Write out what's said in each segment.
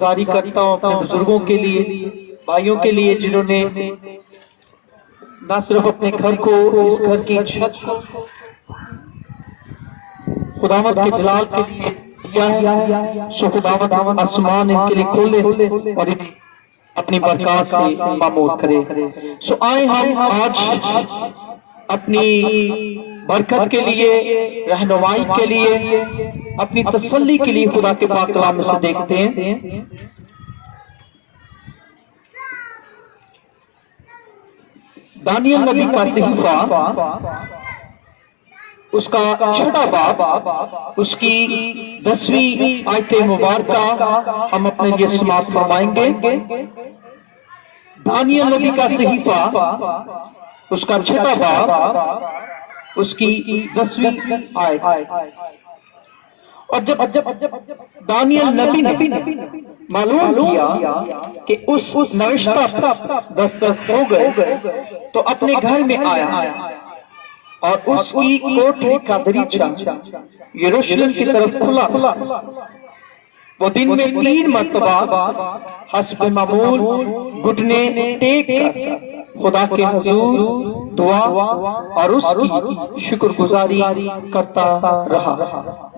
گزاری کرتا ہوں اپنے بزرگوں کے لیے، بھائیوں کے لیے جنہوں نے نہ صرف اپنے گھر کو، اس گھر کی چھت کو خداوند کے جلال کے لیے دیا ہے، سو خداوند آسمان ان کے لیے کھولے اور انہیں اپنی برکات سے معمور کرے۔ سو آئے ہم آج اپنی برکت کے لیے، رہنمائی کے لیے، اپنی تسلی کے لیے خدا کے پاک کلام میں سے دیکھتے ہیں۔ دانیل نبی کا صحیفہ، اس کا چھٹا باب، اس کی 10ویں آیت مبارکہ ہم اپنے لیے سماعت فرمائیں گے۔ دانیل نبی کا صحیفہ، اس کا چھٹا باب، اس کی 10ویں آیت۔ اور جب دانیل نبی نے معلوم کیا کہ اس نوشتہ پر دستخط ہو گئے تو اپنے گھر میں آیا اور اس کی کوٹری کا دریچہ یروشلم کی طرف کھلا۔ وہ دن میں 3 مرتبہ حسب معمول گھٹنے ٹیک کر خدا کے حضور دعا اور اس کی شکر گزاری کرتا رہا۔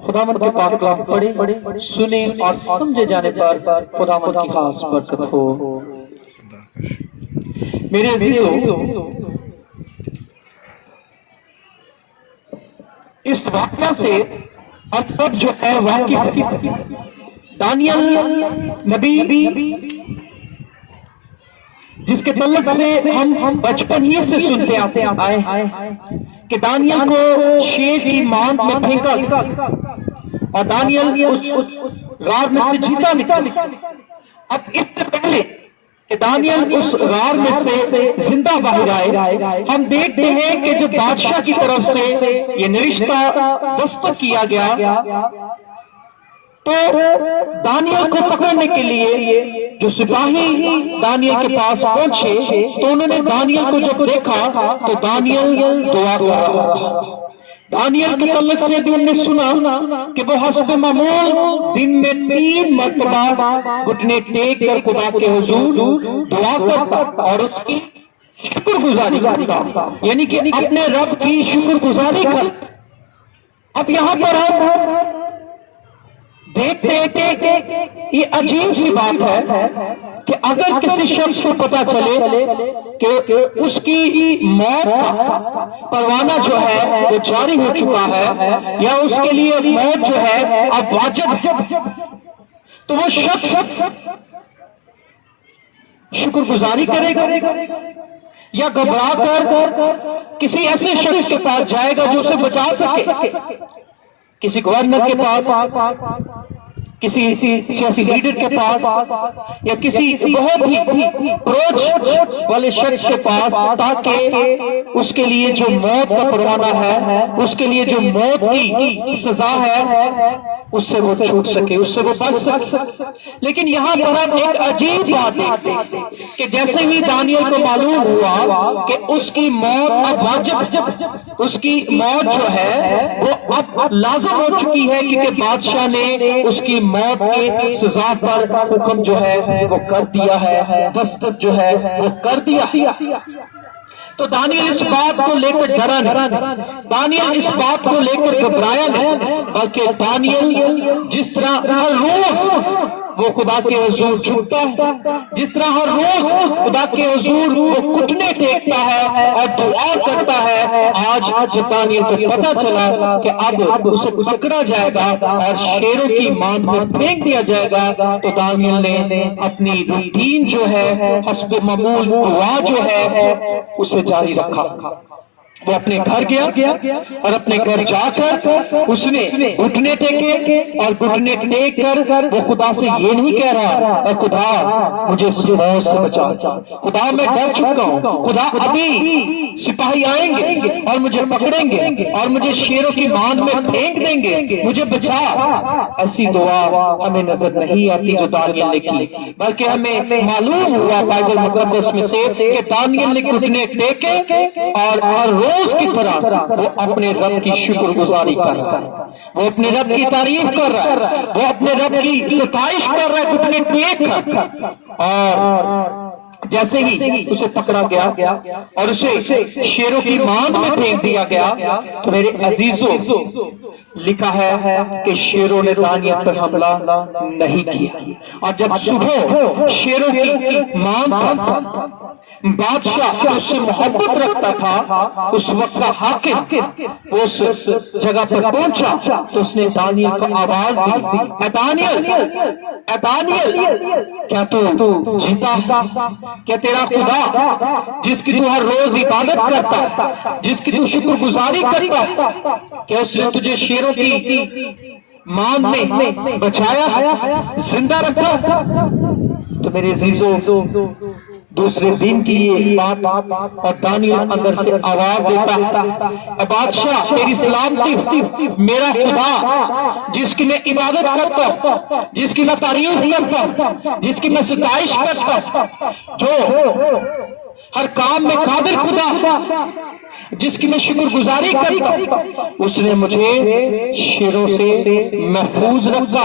خداوند کے پاک کلام پڑھیں، سنیں اور سمجھے جانے پر خداوند کی خاص برکت ہو۔ میرے عزیزو، اس واقعہ سے ہم سب جو ہے واقف ہیں۔ دانیل نبی جس کے تعلق سے ہم بچپن ہی سے سنتے آئے ہیں کہ دانیل کو شیر کی مانگ میں پھینکا گیا اور دانیل اس غار میں سے جیتا نکلا۔ اب اس سے پہلے کہ دانیل اس غار میں سے زندہ باہر آئے، ہم دیکھتے ہیں کہ جب بادشاہ کی طرف سے یہ نوشتہ دستخط کیا گیا تو دانیل کو پکڑنے کے لیے جو سپاہی دانیل کے پاس پہنچے تو انہوں نے دانیل کو جب دیکھا تو دانیل دعا کر رہا تھا۔ دانیل کے تعلق سے بھی ہم نے سنا کہ وہ حسب معمول دن میں 3 مرتبہ گھٹنے ٹیک کر خدا کے حضور دعا کرتا اور اس کی شکر گزاری کرتا، یعنی کہ اپنے رب کی شکر گزاری کرتا۔ اب یہاں پر ہم دیکھتے ہیں کہ یہ عجیب سی بات ہے کہ اگر کسی شخص کو پتا چلے کہ اس کی موت کا پروانہ جو ہے وہ جاری ہو چکا ہے یا اس کے لیے موت جو ہے اب واجب ہے، تو وہ شخص شکر گزاری کرے گا یا گھبرا کر کسی ایسے شخص کے پاس جائے گا جو اسے بچا سکے، کسی گورنر کے پاس، کسی سیاسی لیڈر کے پاس یا کسی بہت ہی پروچ والے شخص کے پاس، تاکہ اس کے لیے جو موت کا پروانہ ہے، اس کے لیے جو موت کی سزا ہے، اس سے وہ چھوٹ سکے، اس سے وہ بچ سکے۔ لیکن یہاں پر ہم ایک عجیب بات دیکھتے ہیں کہ جیسے ہی دانیل کو معلوم ہوا کہ اس کی موت اب واجب، اس کی موت جو ہے وہ اب لازم ہو چکی ہے کیونکہ بادشاہ نے اس کی موت کی سزا پر حکم جو ہے وہ کر دیا ہے، دستخط جو ہے وہ کر دیا۔ تو دانیل اس بات کو لے کر ڈرا نہیں، دانیل اس بات کو لے کر گھبرایا نہیں، بلکہ دانیل جس طرح ہر روز وہ خدا کے حضور جھکتا ہے، جس طرح ہر روز خدا کے حضور وہ گھٹنے ٹیکتا ہے اور دعا کرتا ہے، آج جب دانیل کو پتا چلا کہ اب اسے پکڑا جائے گا اور شیروں کی مانگ میں پھینک دیا جائے گا، تو دانیل نے اپنی روٹین جو ہے، حسب معمول دعا جو ہے اسے جاری رکھا۔ وہ اپنے گھر گیا اور اپنے گھر جا کر اس نے گھٹنے ٹیکے اور گھٹنے ٹیک کر وہ خدا سے یہ نہیں کہہ رہا اے خدا مجھے اس موت سے بچا، خدا میں ڈر چکا ہوں، خدا ابھی سپاہی آئیں گے اور مجھے پکڑیں گے اور مجھے شیروں کی مانگ میں پھینک دیں گے، مجھے بچا۔ ایسی دعا ہمیں نظر نہیں آتی جو دانیل نے کی، بلکہ ہمیں معلوم ہوا بائبل مقدس میں سے کہ دانیل نے گھٹنے ٹیکے اور روز کی طرح وہ اپنے رب کی شکر گزاری کر رہا ہے، وہ اپنے رب کی تعریف کر رہا ہے، وہ اپنے رب کی ستائش کر رہا ہے گھٹنے ٹیک کر۔ اور جیسے ہی اسے پکڑا گیا اور اسے شیروں کی ماند میں پھینک دیا گیا تو میرے عزیزوں لکھا ہے کہ شیروں نے دانیال پر حملہ نہیں کیا۔ اور جب صبح شیروں کی ماند پر بادشاہ جو اس سے محبت رکھتا تھا، اس وقت کا حاکم، وہ اس جگہ پر پہنچا تو اس نے دانیال کو آواز دی، اے دانیال، اے دانیال، کیا تو جیتا؟ کیا تیرا خدا جس کی تو ہر روز عبادت کرتا، جس کی تو شکر گزاری کرتا، کیا اس نے تجھے شیروں کی ماند میں بچایا، زندہ رکھا؟ تو میرے عزیزوں دوسرے دن کی یہ بات، اور دانیال اندر سے آواز دیتا ہے، اے بادشاہ تیری سلامتی، میرا خدا جس کی میں عبادت کرتا، جس کی میں تعریف کرتا، جس کی میں ستائش کرتا، جو ہر کام میں قادر خدا، جس کی میں شکر گزاری کرتا، اس نے مجھے شیروں سے محفوظ رکھا،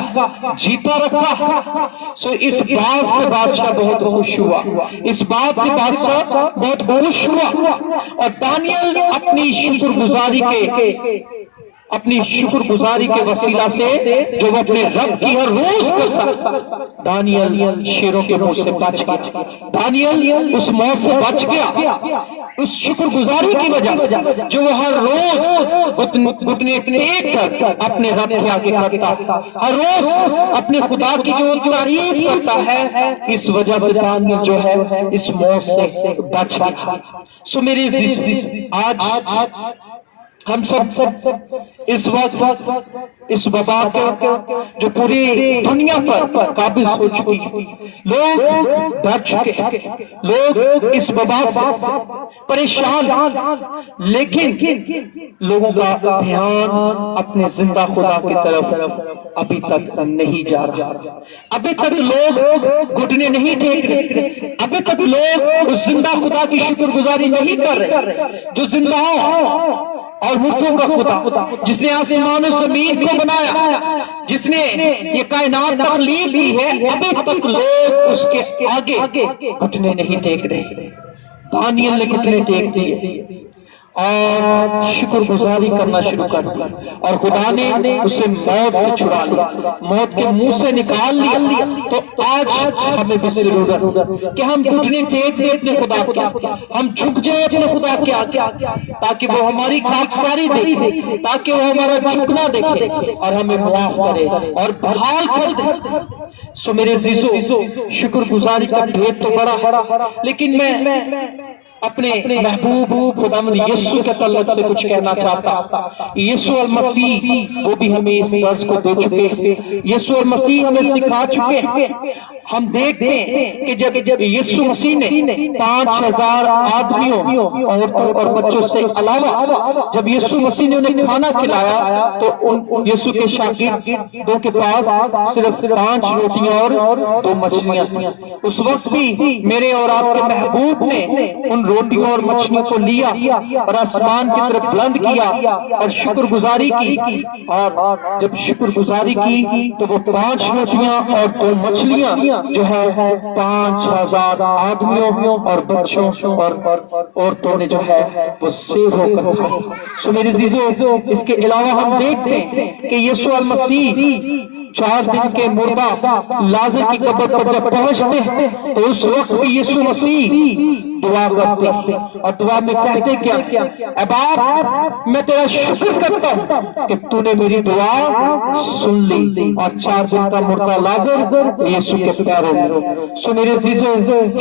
جیتا رکھا۔ سو اس بات سے بادشاہ بہت خوش ہوا، اس بات سے بادشاہ بہت خوش ہوا، اور دانیال اپنی شکر گزاری کے وسیلہ سے جو وہ اپنے رب کی ہر روز کرتا، دانیال شیروں کے منہ سے بچ گیا، دانیال اس موت سے بچ گیا اس شکر گزاری کی وجہ سے جو وہ ہر روز گھٹنے ٹیک کر اپنے رب کے آگے کرتا، ہر روز اپنے خدا کی جو تعریف کرتا ہے، اس وجہ سے دانیال جو ہے اس موت سے بچ گیا۔ سو میرے عزیز، آج ہم سب اس وقت اس وبا کے جو پوری دنیا پر قابض ہو چکی، لوگ ڈر چکے، لوگ اس وبا سے پریشان، لیکن لوگوں کا دھیان اپنے زندہ خدا کی طرف ابھی تک نہیں جا رہا، ابھی تک لوگ گھٹنے نہیں ٹیک رہے، ابھی تک لوگ اس زندہ خدا کی شکر گزاری نہیں کر رہے جو زندہ اور مردوں کا خدا، جس نے آسمان و زمین کو بنایا، جس نے یہ کائنات تخلیق کی ہے، ابھی تک لوگ اس کے آگے گھٹنے نہیں ٹیک رہے۔ دانیال نے گھٹنے ٹیک دیے اور شکر گزاری کرنا شروع کر دی، اور خدا نے اسے موت سے چھڑا لیا، موت کے منہ سے نکال لیا۔ تو آج ہمیں بھی ضرورت کہ ہم گھٹنے ٹیک دیں اپنے خدا کے، ہم جھک جائیں اپنے خدا کے آگے، تاکہ وہ ہماری خاکساری دیکھے، تاکہ وہ ہمارا جھکنا دیکھے اور ہمیں معاف کرے اور بحال کر دے۔ سو میرے عزیزو، شکر گزاری کا ڈھیر تو بڑا ہے، لیکن میں اپنے محبوب خداوند یسوع کے تعلق سے کچھ کہنا چاہتا۔ یسوع المسیح وہ بھی ہمیں اس درس کو دے چکے ہیں، یسوع المسیح ہمیں سکھا چکے ہیں۔ ہم دیکھتے ہیں کہ جب یسوع مسیح نے 5000 آدمیوں، عورتوں اور بچوں سے علاوہ جب یسوع مسیح نے انہیں کھانا کھلایا تو یسوع کے شاگردوں کے پاس صرف 5 روٹیاں اور 2 مچھلیاں تھیں۔ اس وقت بھی میرے اور آپ کے محبوب نے ان روٹیوں اور مچھلیوں کو لیا اور آسمان کی طرف بلند کیا اور شکر گزاری کی، اور جب شکر گزاری کی تو وہ 5 روٹیاں اور 2 مچھلیاں جو ہے 5000 آدمیوں اور بچوں اور عورتوں نے جو ہے وہ سیر ہو کر کھائی۔ سو میرے عزیزو، اس کے علاوہ ہم دیکھتے ہیں کہ یسوع المسیح 4 دن کے مردہ لازر کی قبر پر جب پہنچتے ہیں تو اس وقت بھی یسوع مسیح دعا کرتے ہیں، اور دعا میں کہتے کیا، اے باپ میں تیرا شکر کرتا ہوں کہ تو نے میری دعا سن لی، اور 4 دن کا مردہ لازر یسوع کے پیروں میں۔ سو میرے عزیزو،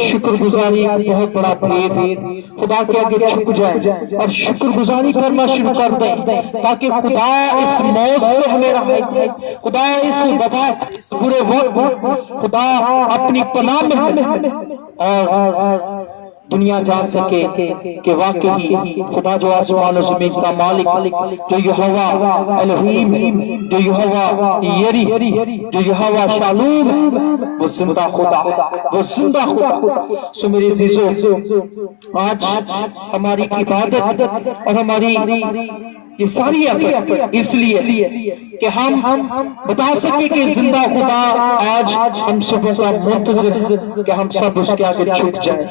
شکر گزاری بہت بڑا بھید ہے۔ خدا کے آگے جھک جائیں اور شکر گزاری کرنا شروع کر دیں، تاکہ خدا اس موت سے ہمیں رہائت دے، خدا اس وبا سے، اس برے وقت خدا اپنی پناہ میں، اور دنیا جان سکے کہ واقعی خدا جو آسمان و زمین کا مالک، جو یہوہ الہیم، جو یہوہ یری، جو یہوہ شالوم، وہ زندہ خدا ہے، وہ زندہ خدا۔ سو میرے عزیزو، آج ہماری عبادت اور ہماری یہ ساری ایفرٹ اس لیے کہ ہم بتا سکیں کہ زندہ خدا آج ہم سب کا منتظر کہ ہم سب اس کے آگے جھک جائیں،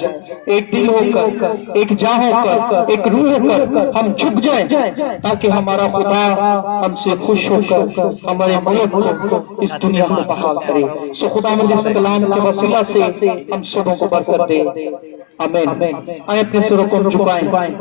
ایک دل ہو کر، ایک جاں ہو کر، ایک روح ہو کر ہم جھک جائیں، تاکہ ہمارا خدا ہم سے خوش ہو کر ہمارے ملک کو، اس دنیا کو بحال کرے۔ سو خداوند اس کلام کے وسیلہ سے ہم سبوں کو برکت دے، آمین۔ آئے اپنے سروں کو جھکائیں۔